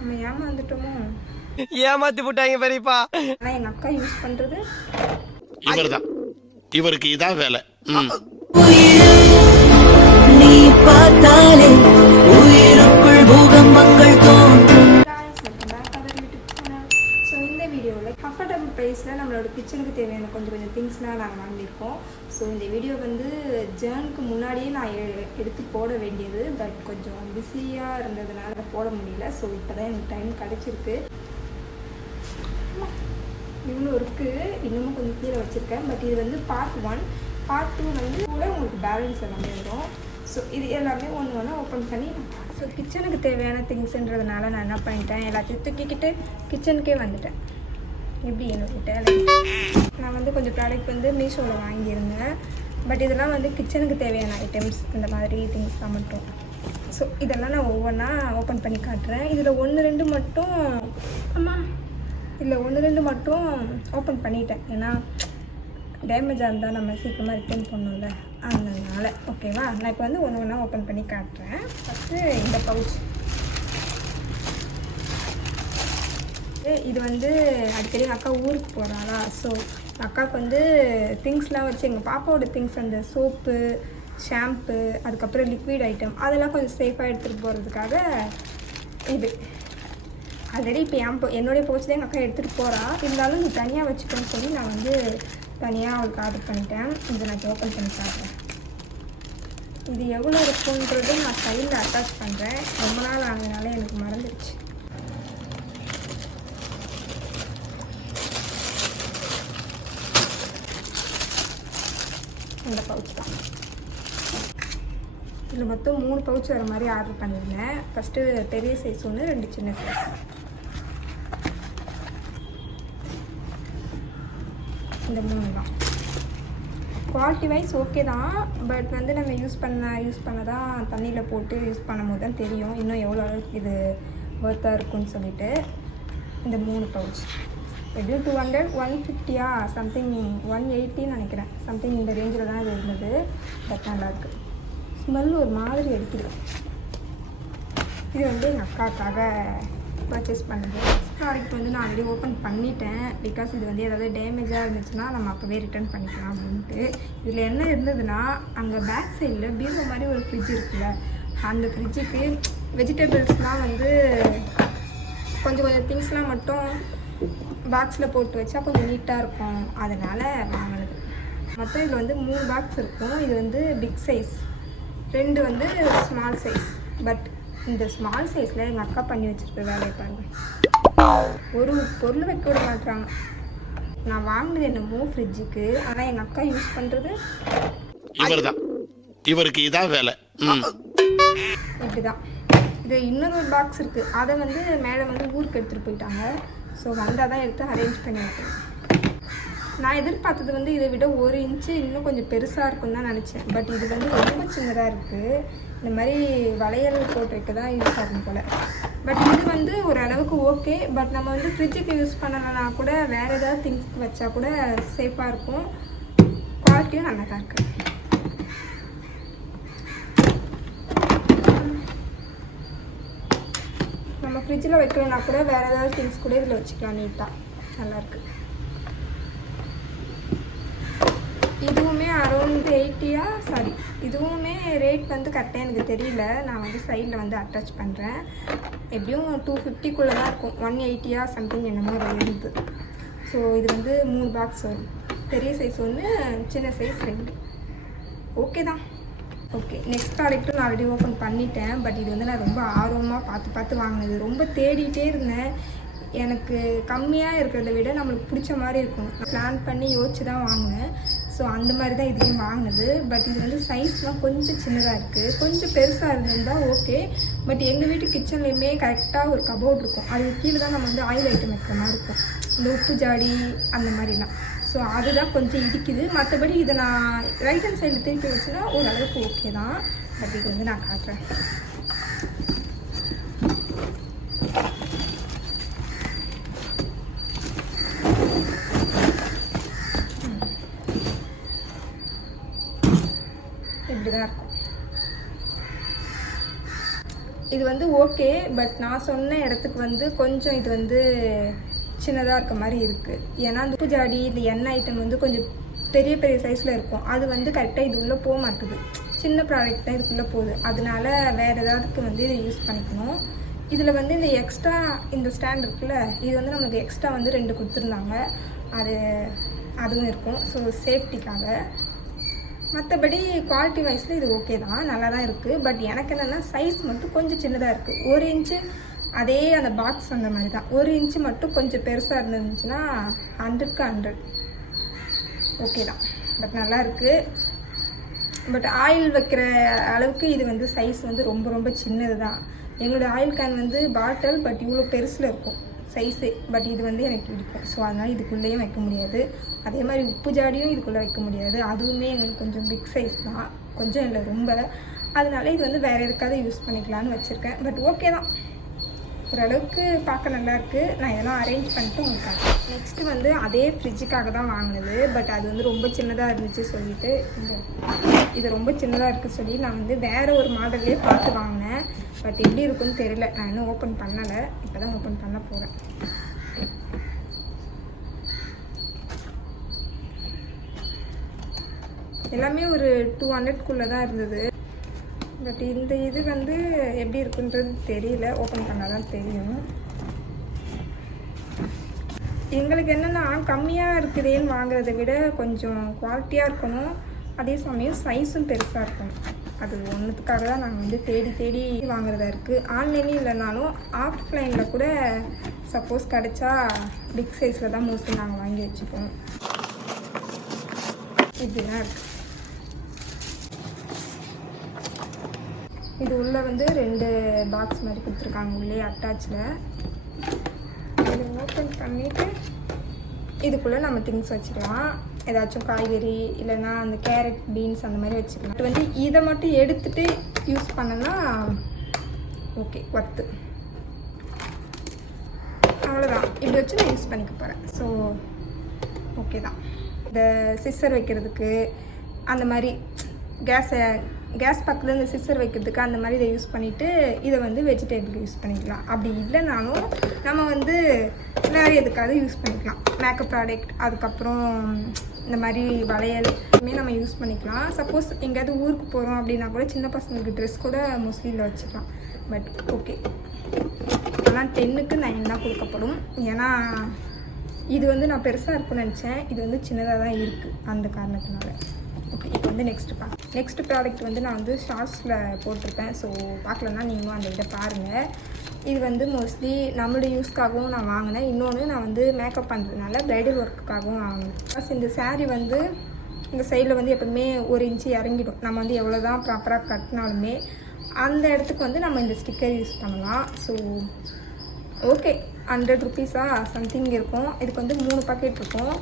நம்ம ஏமாந்துட்டோமோ? ஏமாத்தி போட்டாங்க பெரியப்பா. ஆனா எங்க அக்கா யூஸ் பண்றது இவர்தான், இவருக்கு இதான் வேலை. நீ பார்த்தாலே உயிருக்குள் பூகம்பங்கள் தோன்றும். ஸோ இந்த வீடியோவில் கம்ஃபர்டபுள் ப்ரைஸில் நம்மளோட கிச்சனுக்கு தேவையான கொஞ்சம் திங்ஸ்லாம் நாங்கள் வாங்கியிருக்கோம். ஸோ இந்த வீடியோ வந்து ஜேர்னுக்கு முன்னாடியே நான் எடுத்து போட வேண்டியது, பட் கொஞ்சம் பிஸியாக இருந்ததுனால போட முடியல. ஸோ இப்போ தான் எனக்கு டைம் கிடச்சிருக்கு. இவ்வளோ இருக்குது, இன்னமும் கொஞ்சம் கீழே வச்சுருக்கேன். பட் இது வந்து பார்ட் 1. பார்ட் 2 வந்து கூட உங்களுக்கு பேலன்ஸ் எல்லாமே வரும். ஸோ இது எல்லாமே ஒன்று ஒன்று ஓப்பன் பண்ணி ஸோ கிச்சனுக்கு தேவையான திங்ஸ்ன்றதுனால நான் என்ன பண்ணிட்டேன், எல்லாத்தையும் தூக்கிக்கிட்டு கிச்சனுக்கே வந்துட்டேன். எப்படி என்னக்கிட்ட நான் வந்து கொஞ்சம் ப்ராடக்ட் வந்து மீஷோவில் வாங்கியிருந்தேன். பட் இதெல்லாம் வந்து கிச்சனுக்கு தேவையான ஐட்டம்ஸ், இந்த மாதிரி திங்ஸ் தான் மட்டும். ஸோ இதெல்லாம் நான் ஒவ்வொன்றா ஓப்பன் பண்ணி காட்டுறேன். இதில் 1-2 மட்டும் இல்லை 1-2 மட்டும் ஓப்பன் பண்ணிட்டேன். ஏன்னா டேமேஜாக இருந்தால் நம்ம சீக்கிரமாக ரிட்டர்ன் பண்ணணும்ல, அதனால. ஓகேவா, நான் இப்போ வந்து ஒன்று ஒன்றா ஓப்பன் பண்ணி காட்டுறேன். ஃபஸ்ட்டு இந்த பவுச். இது வந்து அடிக்கடி எங்கள் அக்கா ஊருக்கு போகிறாளா, ஸோ அக்காவுக்கு வந்து திங்ஸ்லாம் வச்சு எங்கள் பாப்பாவோட திங்ஸ், அந்த சோப்பு, ஷாம்பு, அதுக்கப்புறம் லிக்விட் ஐட்டம், அதெல்லாம் கொஞ்சம் சேஃபாக எடுத்துகிட்டு போகிறதுக்காக இது. ஆல்ரெடி இப்போ என்னுடைய பவுச் தான் எங்கள் அக்கா எடுத்துகிட்டு போகிறா. இருந்தாலும் நீ தனியாக வச்சுக்கோன்னு சொல்லி நான் வந்து தனியாக அவளுக்கு ஆர்டர் பண்ணிட்டேன். இதை நான் ஓப்பன் பண்ணி காட்டுறேன். இது எவ்வளோ இருக்குன்றது நான் சைடில் அட்டாச் பண்ணுறேன். ரொம்ப நாள் ஆனதுனால எனக்கு மறந்துடுச்சு. இந்த பவுச் தான். இதில் மொத்தம் 3 பவுச் வர மாதிரி ஆர்டர் பண்ணியிருந்தேன். ஃபஸ்ட்டு பெரிய சைஸ் ஒன்று, 2 சின்ன சைஸ். இந்த 3 தான். குவாலிட்டி வைஸ் ஓகே தான், பட் வந்து நம்ம யூஸ் பண்ண தான் தண்ணியில் போட்டு யூஸ் பண்ணும்போது தான் தெரியும் இன்னும் எவ்வளோ அளவுக்கு இது ஒர்த்தாக இருக்குன்னு சொல்லிட்டு. இந்த 3 பவுச் எப்படியும் 200, 150 சம்திங், 180 நினைக்கிறேன், சம்திங் இந்த ரேஞ்சில் தான் இது இருந்தது. பட் நல்லாயிருக்கு. ஸ்மெல் ஒரு மாதிரி எடுத்துடும். இது வந்து எங்கள் அக்காவுக்காக பர்ச்சேஸ் பண்ணது. ப்ராடக்ட் வந்து நான் ஆல்ரெடி ஓப்பன் பண்ணிட்டேன். பிகாஸ் இது வந்து ஏதாவது டேமேஜாக இருந்துச்சுன்னா நம்ம அப்போவே ரிட்டர்ன் பண்ணிக்கலாம் அப்படின்ட்டு. இதில் என்ன இருந்ததுன்னா, அங்கே பேக் சைடில் பீரோ மாதிரி ஒரு ஃப்ரிட்ஜ் இருக்குல்ல, அந்த ஃப்ரிட்ஜுக்கு வெஜிடபிள்ஸ்லாம் வந்து கொஞ்சம் திங்ஸ்லாம் மட்டும் பாக்ஸில் போட்டு வச்சா கொஞ்சம் நீட்டாக இருக்கும், அதனால் வாங்கினது. மொத்தம் இதில் வந்து 3 பாக்ஸ் இருக்கும். இது வந்து பிக் சைஸ், 2 வந்து ஸ்மால் சைஸ். பட் இந்த ஸ்மால் சைஸில் எங்கள் அக்கா பண்ணி வச்சுருக்க வேலையை பாருங்கள். ஒரு பொருள் வைக்க விட மாட்டாங்க. நான் வாங்கினது என்னமோ ஃப்ரிட்ஜுக்கு, ஆனால் எங்கள் அக்கா யூஸ் பண்ணுறது இவர்தான், இவருக்கு இதான் வேலை. இப்படி தான். இது இன்னொரு பாக்ஸ் இருக்குது, அதை வந்து மேடம் வந்து ஊருக்கு எடுத்துகிட்டு போயிட்டாங்க. ஸோ வந்தால் தான் எடுத்து அரேஞ்ச் பண்ணி வைக்கிறேன். நான் எதிர்பார்த்தது வந்து இதை விட 1 இன்ச்சு இன்னும் கொஞ்சம் பெருசாக இருக்குன்னு தான் நினச்சேன். பட் இது வந்து ரொம்ப சின்னதாக இருக்குது. இந்த மாதிரி வளையல் போட்டு வைக்க தான் யூஸ் ஆகும் போல். பட் இது வந்து ஓரளவுக்கு ஓகே. பட் நம்ம வந்து ஃப்ரிட்ஜுக்கு யூஸ் பண்ணலைன்னா கூட வேறு ஏதாவது திங்ஸ்க்கு வச்சா கூட சேஃபாக இருக்கும். குவாலிட்டியும் நல்லா தான் இருக்குது. நம்ம ஃப்ரிட்ஜில் வைக்கலன்னா கூட வேறு ஏதாவது திங்ஸ் கூட இதில் வச்சுக்கலாம், நீட்டாக நல்லாயிருக்கு. இதுவுமே அரௌண்ட் 80 இதுவுமே ரேட் வந்து கரெக்டாக எனக்கு தெரியல. நான் வந்து சைடில் வந்து அட்டாச் பண்ணுறேன். எப்படியும் 250 தான் இருக்கும், 180 சம்திங் என்னமோ இருக்குது. ஸோ இது வந்து 3 பாக்ஸ் வரும். பெரிய சைஸ் ஒன்று, சின்ன சைஸ் 2. ஓகே தான். ஓகே, நெக்ஸ்ட் ப்ராடக்ட்டும் நான் ஆல்ரெடி ஓப்பன் பண்ணிட்டேன். பட் இது வந்து நான் ரொம்ப ஆர்வமாக பார்த்து வாங்கினது. ரொம்ப தேடிகிட்டே இருந்தேன். எனக்கு கம்மியாக இருக்கிறத விட நம்மளுக்கு பிடிச்ச மாதிரி இருக்கணும், பிளான் பண்ணி யோசிச்சு தான் வாங்கினேன். ஸோ அந்த மாதிரி தான் இதையும் வாங்கினது. பட் இது வந்து சைஸ்லாம் கொஞ்சம் சின்னதாக இருக்குது. கொஞ்சம் பெருசாக இருந்திருந்தால் ஓகே. பட் எங்கள் வீட்டு கிச்சன்லேயுமே கரெக்டாக ஒரு கபோர்ட் இருக்கும். அதுக்கு கீழே தான் நம்ம வந்து ஆயில் ஐட்டம் வைக்கிற மாதிரி இருக்கும், இந்த உப்பு ஜாடி அந்த மாதிரிலாம். ஸோ அதுதான் கொஞ்சம் இடிக்குது. மற்றபடி இதை நான் ரைட் ஹேண்ட் சைடில் திருப்பி வச்சுன்னா ஓரளவுக்கு ஓகே தான். பட் இது வந்து நான் காட்டுறேன். இப்படி தான் இருக்கும். இது வந்து ஓகே, பட் நான் சொன்ன இடத்துக்கு வந்து கொஞ்சம் இது வந்து சின்னதாக இருக்க மாதிரி இருக்குது. ஏன்னா அந்த உப்பு ஜாடி இந்த எண்ணெய் ஐட்டம் வந்து கொஞ்சம் பெரிய பெரிய சைஸில் இருக்கும். அது வந்து கரெக்டாக இது உள்ளே போக மாட்டுது. சின்ன ப்ராடக்ட் தான் இதுக்குள்ளே போகுது. அதனால வேறு ஏதாவதுக்கு வந்து இதை யூஸ் பண்ணிக்கணும். இதில் வந்து இந்த எக்ஸ்ட்ரா இந்த ஸ்டாண்ட் இருக்குல்ல, இது வந்து நமக்கு எக்ஸ்ட்ரா வந்து 2 கொடுத்துருந்தாங்க. அதுவும் இருக்கும். ஸோ சேஃப்டிக்காக. மற்றபடி குவாலிட்டி வைஸில் இது ஓகே தான், நல்லா தான் இருக்குது. பட் எனக்கு என்னென்னா சைஸ் மட்டும் கொஞ்சம் சின்னதாக இருக்குது. 1 இன்ச்சு அதே அந்த பாக்ஸ் வந்த மாதிரி தான். 1 இன்ச்சு மட்டும் கொஞ்சம் பெருசாக இருந்துச்சுன்னா 100க்கு 100 ஓகே தான். பட் நல்லா இருக்குது. பட் ஆயில் வைக்கிற அளவுக்கு இது வந்து சைஸ் வந்து ரொம்ப ரொம்ப சின்னது தான். எங்களோட ஆயில் கேன் வந்து பாட்டில், பட் இவ்வளோ பெருசில் இருக்கும் சைஸு. பட் இது வந்து எனக்கு பிடிக்கும். ஸோ அதனால் இதுக்குள்ளேயும் வைக்க முடியாது. அதே மாதிரி உப்பு ஜாடியும் இதுக்குள்ளே வைக்க முடியாது. அதுவுமே எங்களுக்கு கொஞ்சம் பிக் சைஸ் தான், கொஞ்சம் இல்லை ரொம்ப. அதனால இது வந்து வேறு எதுக்காவது யூஸ் பண்ணிக்கலான்னு வச்சுருக்கேன். பட் ஓகே தான், ஓரளவுக்கு பார்க்க நல்லாயிருக்கு. நான் இதெல்லாம் அரேஞ்ச் பண்ணிட்டு உங்களுக்கு காட்டுறேன். நெக்ஸ்ட்டு வந்து அதே ஃப்ரிட்ஜுக்காக தான் வாங்கினது. பட் அது வந்து ரொம்ப சின்னதாக இருந்துச்சு சொல்லிட்டு இது ரொம்ப சின்னதாக இருக்குது சொல்லி நான் வந்து வேறு ஒரு மாடல்லே பார்த்து வாங்கினேன். பட் எப்படி இருக்குன்னு தெரியல. நான் இன்னும் ஓப்பன் பண்ணலை, இப்போ தான் ஓப்பன் பண்ண போகிறேன். எல்லாமே ஒரு 200க்குள்ளே தான் இருந்தது. பட் இந்த இது வந்து எப்படி இருக்குன்றது தெரியல, ஓப்பன் பண்ணால் தான் தெரியும். எங்களுக்கு என்னென்னா கம்மியாக இருக்குதேன்னு வாங்குறதை விட கொஞ்சம் குவாலிட்டியாக இருக்கணும், அதே சமயம் சைஸும் பெருசாக இருக்கணும். அது ஒன்றுத்துக்காக தான் நாங்கள் வந்து தேடி தேடி வாங்குறதா இருக்குது. ஆன்லைன்லேயும் இல்லைனாலும் ஆஃப்லைனில் கூட சப்போஸ் கிடச்சா பிக் சைஸில் தான் மோஸ்ட்லி நாங்கள் வாங்கி வச்சுப்போம். இப்படிதான் இருக்குது. இது உள்ளே வந்து 2 பாக்ஸ் மாதிரி கொடுத்துருக்காங்க உள்ளே அட்டாச்சில். இதை ஓப்பன் பண்ணிவிட்டு இதுக்குள்ளே நம்ம திங்ஸ் வச்சுக்கலாம். ஏதாச்சும் காய்கறி இல்லைன்னா அந்த கேரட் பீன்ஸ் அந்த மாதிரி வச்சுக்கலாம். இது வந்து இதை மட்டும் எடுத்துகிட்டு யூஸ் பண்ணனா ஓகே ஒர்த்து. அவ்வளோதான், இப்படி வச்சு நான் யூஸ் பண்ணிக்க போகிறேன். ஸோ ஓகே தான். இந்த சிஸ்ஸர் வைக்கிறதுக்கு அந்த மாதிரி கேஸ் பக்கத்தில் இந்த சிஸ்ஸர் வைக்கிறதுக்கு அந்த மாதிரி இதை யூஸ் பண்ணிவிட்டு இதை வந்து வெஜிடேபிளுக்கு யூஸ் பண்ணிக்கலாம். அப்படி இல்லைனாலும் நம்ம வந்து வேறு எதுக்காவது யூஸ் பண்ணிக்கலாம். மேக்கப் ப்ராடக்ட், அதுக்கப்புறம் இந்த மாதிரி வளையல் எல்லாமே நம்ம யூஸ் பண்ணிக்கலாம். சப்போஸ் எங்கேயாவது ஊருக்கு போகிறோம் அப்படின்னா கூட சின்ன பசங்களுக்கு ட்ரெஸ் கூட மோஸ்ட்லி இதில் வச்சுக்கலாம். பட் ஓகே, ஆனால் 10க்கு 9 தான் கொடுக்கப்படும். ஏன்னா இது வந்து நான் பெருசாக இருக்குன்னு நினச்சேன், இது வந்து சின்னதாக தான் இருக்குது அந்த காரணத்தினால. ஓகே, இப்போ வந்து நெக்ஸ்ட் ப்ராடக்ட் வந்து நான் வந்து ஷார்ட்ஸில் போட்டிருப்பேன். ஸோ பார்க்கலன்னா நீங்களும் அந்த இதை பாருங்கள். இது வந்து மோஸ்ட்லி நம்மளோட யூஸ்க்காகவும் நான் வாங்கினேன். இன்னொன்று நான் வந்து மேக்கப் பண்ணுறதுனால ப்ரைடல் ஒர்க்குக்காகவும் வாங்கினேன். ப்ளஸ் இந்த சாரீ வந்து இந்த சைடில் வந்து எப்பவுமே 1 இன்ச்சு இறங்கிடும். நம்ம வந்து எவ்வளோ தான் ப்ராப்பராக கட்டினாலுமே அந்த இடத்துக்கு வந்து நம்ம இந்த ஸ்டிக்கர் யூஸ் பண்ணலாம். ஸோ ஓகே, 100 ருபீஸா சம்திங் இருக்கும். இதுக்கு வந்து 3 பாக்கெட் இருக்கும்.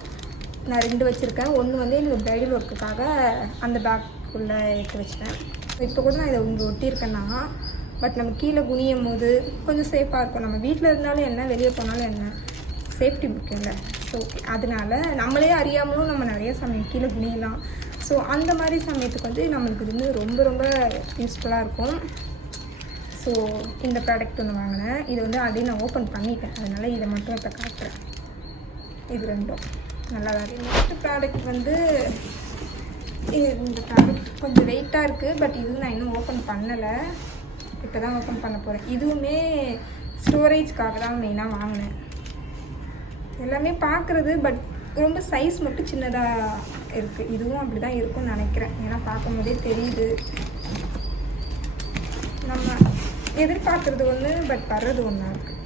நான் 2 வச்சுருக்கேன். ஒன்று வந்து எனக்கு ப்ரைடல் ஒர்க்குக்காக அந்த பேக்குள்ளே எடுத்து வச்சுட்டேன். இப்போ கூட நான் இதை இங்கே ஒட்டியிருக்கேன்னா, பட் நம்ம கீழே குனியும் போது கொஞ்சம் சேஃபாக இருக்கும். நம்ம வீட்டில் இருந்தாலும் என்ன, வெளியே போனாலும் என்ன, சேஃப்டி முக்கியம் இல்லை. ஸோ ஓகே, அதனால நம்மளே அறியாமலும் நம்ம நிறைய சமயம் கீழே குனியலாம். ஸோ அந்த மாதிரி சமயத்துக்கு வந்து நம்மளுக்கு இது வந்து ரொம்ப ரொம்ப யூஸ்ஃபுல்லாக இருக்கும். ஸோ இந்த ப்ராடக்ட் ஒன்று வாங்கினேன். இது வந்து அதே நான் ஓப்பன் பண்ணிட்டேன், அதனால் இதை மட்டும் இப்போ காட்டுறேன். இது 2ம் நல்லா தான் இருக்குது. நெக்ஸ்ட் ப்ராடக்ட் வந்து இந்த ப்ராடக்ட் கொஞ்சம் வெயிட்டாக இருக்குது. பட் இது நான் இன்னும் ஓப்பன் பண்ணலை, இப்போ தான் ஓப்பன் பண்ண போகிறேன். இதுவுமே ஸ்டோரேஜ்க்காக தான் மெயினாக வாங்கினேன். எல்லாமே பார்க்குறது பட் ரொம்ப சைஸ் மட்டும் சின்னதாக இருக்குது. இதுவும் அப்படி தான் இருக்கும்னு நினைக்கிறேன். ஏன்னா பார்க்கும்போதே தெரியுது. நம்ம எதிர்பார்க்குறது ஒன்று, பட் வர்றது ஒன்றா இருக்குது.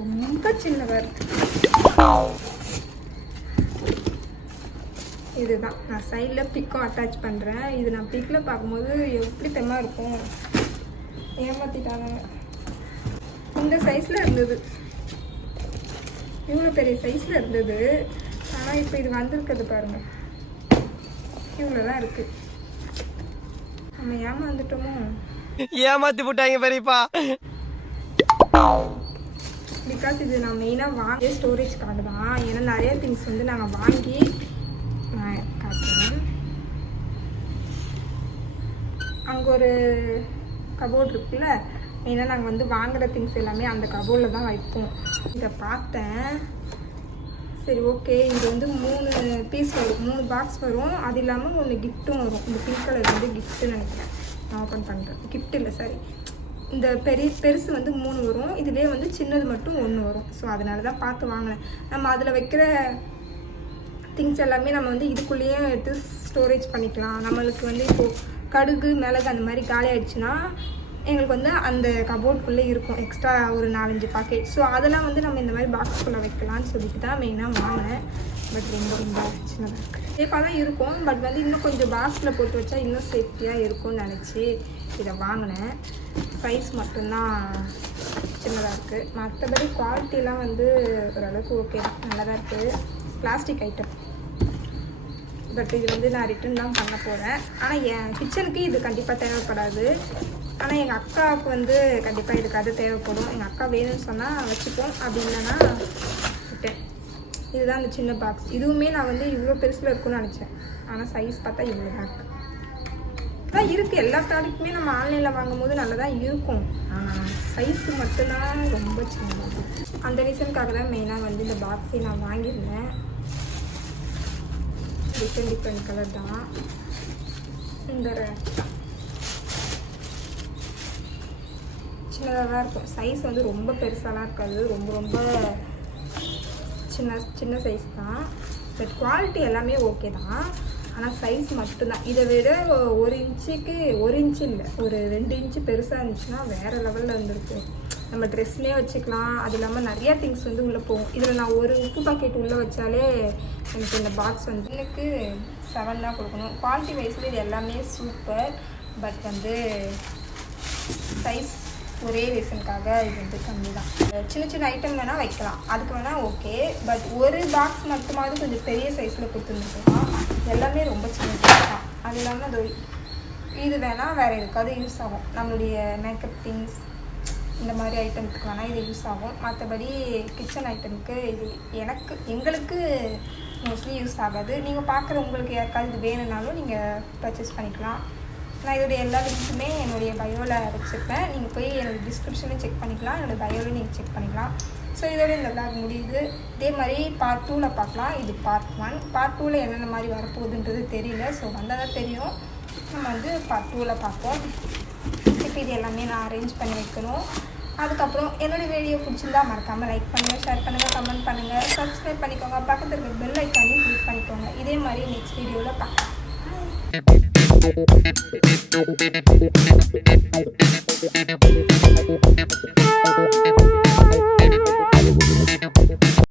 ரொம்ப சின்னதாக இருக்குது. இதுதான் நான் சைடில் பிக்கும் அட்டாச் பண்ணுறேன். இது நான் பிக்கில் பார்க்கும்போது எப்படி தெம்மா இருக்கும், ஏமாற்றிட்டாங்க. இந்த சைஸில் இருந்தது, இவ்வளோ பெரிய சைஸில் இருந்தது. ஆனால் இப்போ இது வந்திருக்கிறது பாருங்கள், இவ்வளோ தான் இருக்குது. நம்ம ஏமாந்துட்டோமோ, ஏமாத்தி போட்டாங்க பெரியப்பா. பிகாஸ் இது நான் மெயினாக வாங்கி ஸ்டோரேஜ்க்காக தான். ஏன்னா நிறைய திங்ஸ் வந்து நாங்கள் வாங்கி நான் காட்டுறேன். அங்கே ஒரு கபோர்ட் இருக்குல்ல, மெயினாக நாங்கள் வந்து வாங்குகிற திங்ஸ் எல்லாமே அந்த கபோர்டில் தான் வைப்போம். இதை பார்த்தேன், சரி ஓகே இது வந்து 3 பீஸ் வரும், 3 பாக்ஸ் வரும். அது இல்லாமல் ஒன்று கிஃப்ட்டும் வரும். இந்த பிங்க் கலர் வந்து கிஃப்ட்டுன்னு நினைக்கிறேன். நான் ஓப்பன் பண்ணுறேன். கிஃப்ட் இல்லை சாரி, இந்த பெருசு வந்து 3 வரும். இதுலேயே வந்து சின்னது மட்டும் 1 வரும். ஸோ அதனால தான் பார்த்து வாங்கினேன். நம்ம அதில் வைக்கிற திங்ஸ் எல்லாமே நம்ம வந்து இதுக்குள்ளேயே எடுத்து ஸ்டோரேஜ் பண்ணிக்கலாம். நம்மளுக்கு வந்து இப்போது கடுகு மிளகு அந்த மாதிரி காலி ஆகிடுச்சுன்னா எங்களுக்கு வந்து அந்த கபோர்டுக்குள்ளே இருக்கும் எக்ஸ்ட்ரா ஒரு 4-5 பாக்கெட். ஸோ அதெல்லாம் வந்து நம்ம இந்த மாதிரி பாக்ஸ்குள்ளே வைக்கலாம்னு சொல்லிட்டு தான் மெயினாக வாங்கினேன். பட் ரொம்ப சின்னதாக இருக்குது. சேஃபாக தான் இருக்கும், பட் வந்து இன்னும் கொஞ்சம் பாக்ஸில் போட்டு வச்சா இன்னும் சேஃப்டியாக இருக்கும்னு நினச்சி இதை வாங்கினேன். ப்ரைஸ் மட்டும்தான் சின்னதாக இருக்குது. மற்றபடி குவாலிட்டிலாம் வந்து ஓரளவுக்கு ஓகே தான், நல்லா தான் இருக்குது. பிளாஸ்டிக் ஐட்டம், பட் இது வந்து நான் ரிட்டர்ன் தான் பண்ண போகிறேன். ஆனால் என் கிச்சனுக்கு இது கண்டிப்பாக தேவைப்படாது. ஆனால் எங்கள் அக்காவுக்கு வந்து கண்டிப்பாக இதுக்காக தேவைப்படும். எங்கள் அக்கா வேணும்னு சொன்னால் வச்சுப்போம், அப்படி இல்லைன்னா விட்டேன். இதுதான் அந்த சின்ன பாக்ஸ். இதுவுமே நான் வந்து இவ்வளோ பெருசில் இருக்குன்னு நினச்சேன், ஆனால் சைஸ் பார்த்தா இவ்வளோ தான் இருக்குது. தான் இருக்குது, எல்லா ப்ராடக்ட்டுமே நம்ம ஆன்லைனில் வாங்கும் போது நல்லா தான் இருக்கும். ஆனால் சைஸு மட்டும்தான் ரொம்ப சின்னதாக. அந்த ரீசனுக்காக தான் மெயினாக வந்து இந்த பாக்ஸை நான் வாங்கியிருந்தேன். டிஃப்ரெண்ட் கலர் தான். இந்த சின்னதாக தான் இருக்கும். சைஸ் வந்து ரொம்ப பெருசாலாம் இருக்காது, ரொம்ப சின்ன சைஸ் தான். பட் குவாலிட்டி எல்லாமே ஓகே தான். ஆனால் சைஸ் மட்டும்தான். இதை விட 1 இன்ச்சுக்கு 1 இன்ச்சு இல்லை, ஒரு 2 இன்ச்சு பெருசாக இருந்துச்சுன்னா வேறு லெவலில் இருந்திருக்கு. நம்ம ட்ரெஸ்லேயே வச்சுக்கலாம். அது இல்லாமல் நிறையா திங்ஸ் வந்து உள்ளே போகும். இதில் நான் ஒரு உப்பு பாக்கெட் உள்ளே வச்சாலே எனக்கு இந்த பாக்ஸ் வந்து எனக்கு 7 தான் கொடுக்கணும். குவாலிட்டி வைஸில் இது எல்லாமே சூப்பர். பட் வந்து சைஸ் ஒரே ரீசனுக்காக இது வந்து கம்மி தான். சின்ன ஐட்டம் வேணால் வைக்கலாம், அதுக்கு வேணால் ஓகே. பட் ஒரு பாக்ஸ் மட்டுமாவது கொஞ்சம் பெரிய சைஸில் கொடுத்துருந்துருக்கலாம். எல்லாமே ரொம்ப சின்ன சைஸ் தான். அது இல்லாமல் அது இது வேணால் வேறு எதுக்காவது யூஸ் ஆகும். நம்மளுடைய மேக்கப் திங்ஸ் இந்த மாதிரி ஐட்டம்ஸுக்கு வேணால் இது யூஸ் ஆகும். மற்றபடி கிச்சன் ஐட்டமுக்கு இது எங்களுக்கு மோஸ்ட்லி யூஸ் ஆகாது. நீங்கள் பார்க்குற உங்களுக்கு யாருக்காவது இது வேணும்னாலும் நீங்கள் பர்ச்சேஸ் பண்ணிக்கலாம். நான் இதோடைய எல்லா லிங்க்குமே என்னுடைய பயோவில் வச்சுருப்பேன். நீங்கள் போய் என்னோடய டிஸ்கிரிப்ஷனையும் செக் பண்ணிக்கலாம், என்னோடய பயோவில் நீங்கள் செக் பண்ணிக்கலாம். ஸோ இதோட இந்த விளாக் முடியுது. இதே மாதிரி பார்ட் 2ல் பார்க்கலாம். இது பார்ட் 1. பார்ட் 2ல் என்னென்ன மாதிரி வரப்போகுதுன்றது தெரியல. ஸோ வந்தால் தான் தெரியும். நம்ம வந்து பார்ட் 2ல் பார்ப்போம். இப்போ இது எல்லாமே நான் அரேஞ்ச் பண்ணி வைக்கணும். அதுக்கப்புறம் என்னோடய வீடியோ பிடிச்சிருந்தா மறக்காமல் லைக் பண்ணுங்கள், ஷேர் பண்ணுங்கள், கமெண்ட் பண்ணுங்கள், சப்ஸ்கிரைப் பண்ணிக்கோங்க. பக்கத்தில் இருக்க பெல் ஐக்கானையும் கிளிக் பண்ணிக்கோங்க. இதே மாதிரி நெக்ஸ்ட் வீடியோவில் பார்க்கலாம்.